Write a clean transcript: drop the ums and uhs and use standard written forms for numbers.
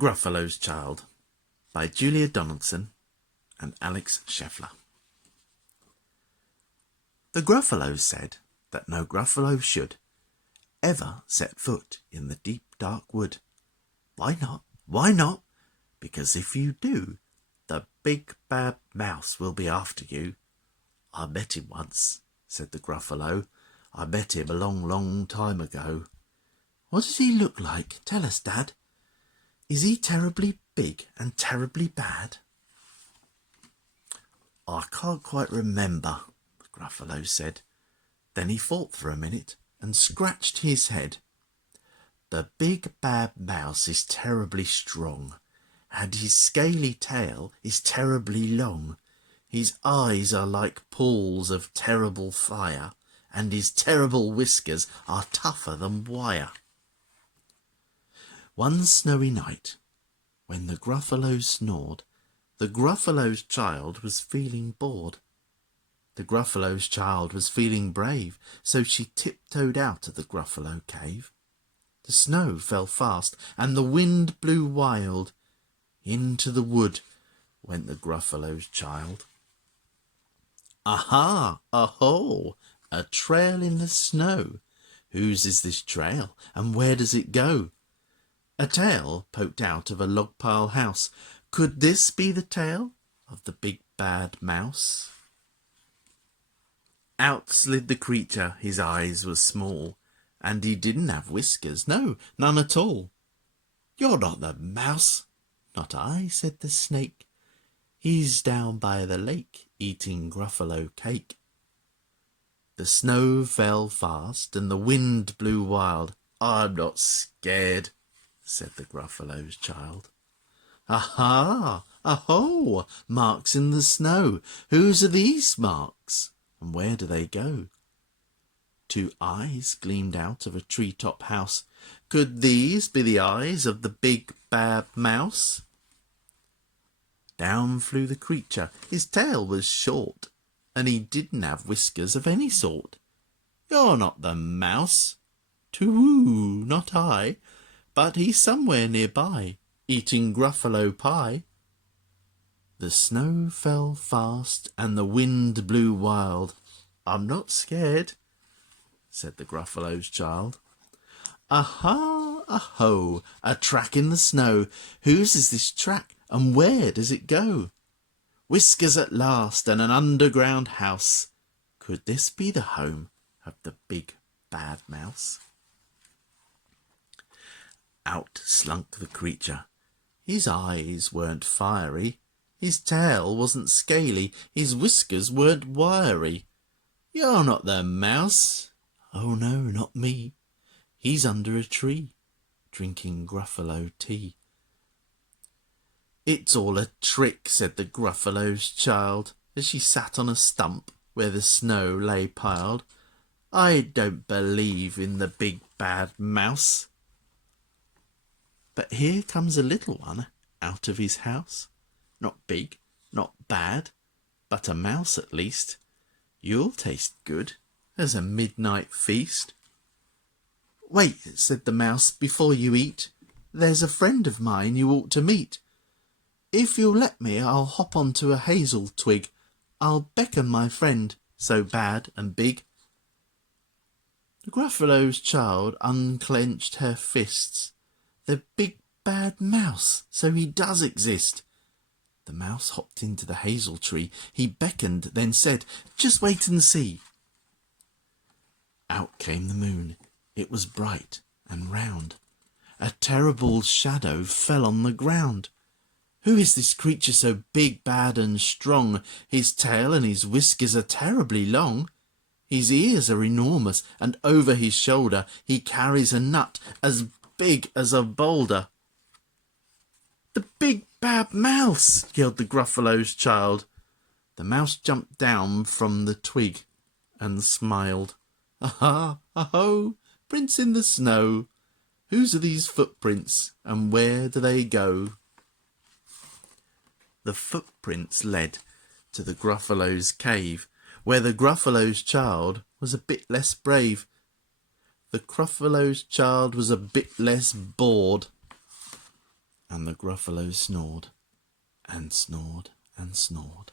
Gruffalo's Child by Julia Donaldson and Alex Scheffler. The Gruffalos said that no Gruffalo should ever set foot in the deep dark wood. Why not? Why not? Because if you do, the big bad mouse will be after you. I met him once, said the Gruffalo. I met him a long, long time ago. What does he look like? Tell us, Dad. Is he terribly big and terribly bad? I can't quite remember, the Gruffalo said. Then he thought for a minute and scratched his head. The big bad mouse is terribly strong, and his scaly tail is terribly long. His eyes are like pools of terrible fire, and his terrible whiskers are tougher than wire. One snowy night, when the Gruffalo snored, the Gruffalo's child was feeling bored. The Gruffalo's child was feeling brave, so she tiptoed out of the Gruffalo cave. The snow fell fast, and the wind blew wild. Into the wood went the Gruffalo's child. Aha! Aho! A trail in the snow. Whose is this trail, and where does it go? A tail poked out of a log pile house. Could this be the tail of the big bad mouse? Out slid the creature, his eyes were small, and he didn't have whiskers, no, none at all. You're not the mouse. Not I, said the snake. He's down by the lake, eating Gruffalo cake. The snow fell fast, and the wind blew wild. I'm not scared, said the Gruffalo's child. Aha! Aho! Marks in the snow. Whose are these marks, and where do they go? Two eyes gleamed out of a tree-top house. Could these be the eyes of the big bad mouse? Down flew the creature. His tail was short, and he didn't have whiskers of any sort. You're not the mouse. Too, not I, but he's somewhere nearby, eating Gruffalo pie. The snow fell fast, and the wind blew wild. I'm not scared, said the Gruffalo's child. Aha! Aho! A track in the snow. Whose is this track, and where does it go? Whiskers at last, and an underground house. Could this be the home of the big bad mouse? Out slunk the creature. His eyes weren't fiery, his tail wasn't scaly, his whiskers weren't wiry. You're not the mouse. Oh no, not me. He's under a tree, drinking Gruffalo tea. It's all a trick, said the Gruffalo's child, as she sat on a stump where the snow lay piled. I don't believe in the big bad mouse. But here comes a little one out of his house. Not big, not bad, but a mouse at least. You'll taste good as a midnight feast. Wait, said the mouse, before you eat. There's a friend of mine you ought to meet. If you'll let me, I'll hop onto a hazel twig. I'll beckon my friend, so bad and big. The Gruffalo's child unclenched her fists. The big bad mouse, so he does exist. The mouse hopped into the hazel tree. He beckoned, then said, just wait and see. Out came the moon. It was bright and round. A terrible shadow fell on the ground. Who is this creature so big, bad and strong? His tail and his whiskers are terribly long. His ears are enormous, and over his shoulder he carries a nut as big as a boulder. The big bad mouse, yelled the Gruffalo's child. The mouse jumped down from the twig and smiled. Aha, aho, prints in the snow. Whose are these footprints, and where do they go? The footprints led to the Gruffalo's cave, where the Gruffalo's child was a bit less brave. The Gruffalo's child was a bit less bored. And the Gruffalo snored and snored and snored.